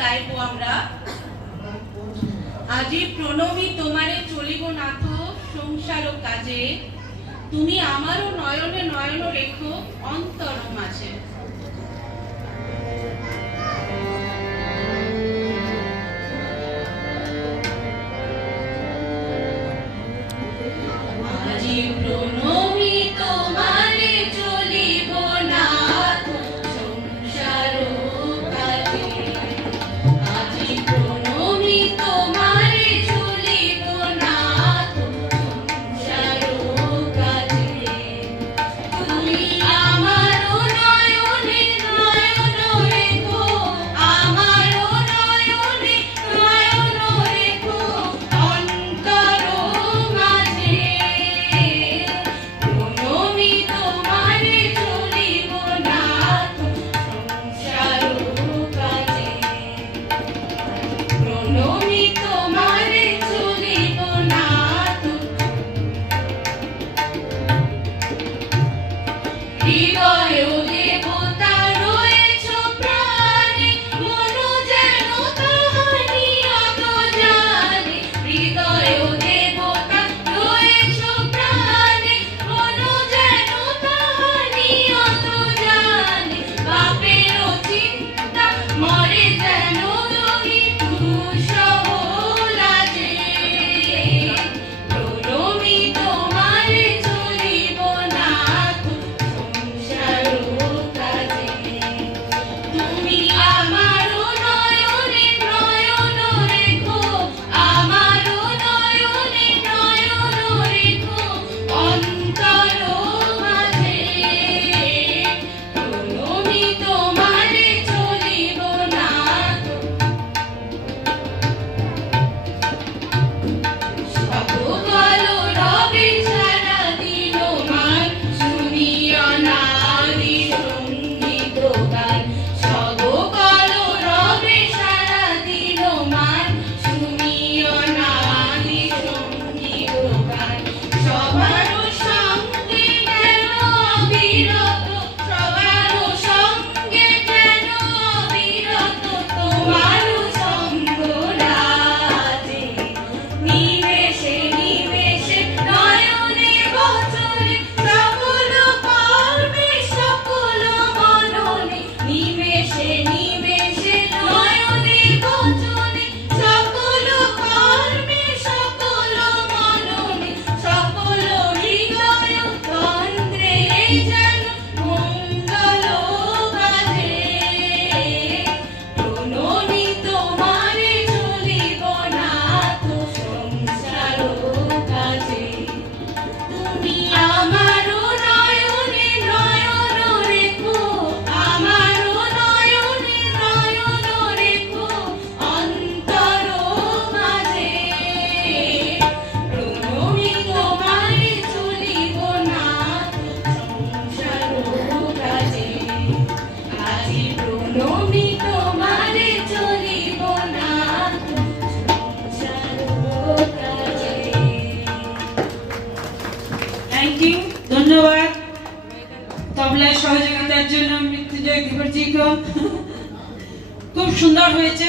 গাইবো আমরা। আজি প্রণমী তোমারে চলিব নাথ সংসার কাজে, তুমি আমারও নয়নে নয়ন রেখো অন্তর মাঝে। আজি প্রণমী তোমারে চলিব নাথ সংসার কাজে, আজি প্রণমী তোমারে চলিব নাথ সংসার কাজে, তুমি আমারও নয়নে নয়ন রেখো, আমারও নয়নে নয়ন রেখো অন্তর মাঝে। প্রণমী তোমারে চলিব নাথ সংসার কাজে, প্রণমী তোমারে চলিব নাথ। হৃদয় দেবতা রয়েছ প্রাণে, মন যেন তাহারি অত জানে। হৃদয় দেবতা রয়েছ প্রাণে, মন যেন তাহারি অত জানে। পাপেরও চিন্তা মরে যেন রহি দুঃসহ লাজে। প্রণমী তোমারে চলিব নাথ সংসার কাজে, তুমি আমারও নয়নে নয়ন রেখো, আমারও নয়নে নয়ন রেখো অন্তর মাঝে। প্রণমী তোমারে চলিব নাথ। সকল রবে সারাদিন মান, শুনিও নারী সঙ্গীত গান। সকল রবে সারাদিন মান, শুনিও নারী সঙ্গীত গান। সবার সঙ্গে যেন অবিরত, সবার সঙ্গে যেন অবিরত তোমার সঙ্গ রাজে। নিমেষে নিমেষে নয়নে বচনে সকল কর্মে সকল মননে। নিমেষে নিমেষে নয়নে বচনে সকল কর্মে সকল মননে। সকল হৃদয় তন্দ্রে যেন মঙ্গল বাজে। প্রণমী তোমারে চলিব নাথ সংসার কাজে, তুমি আমারও নয়নে নয়ন রেখো, আমারও নয়নে নয়ন রেখো অন্তর মাঝে। প্রণমী তোমারে চলিব নাথ সংসার কাজে, আজি প্রণমী তোমারে চলিব নাথ সংসার কাজে। থ্যাংক ইউ, ধন্যবাদ তবলায় সহযোগিতার জন্য মৃত্যুঞ্জয় ত্রিপাঠীকে। খুব সুন্দর হয়েছে।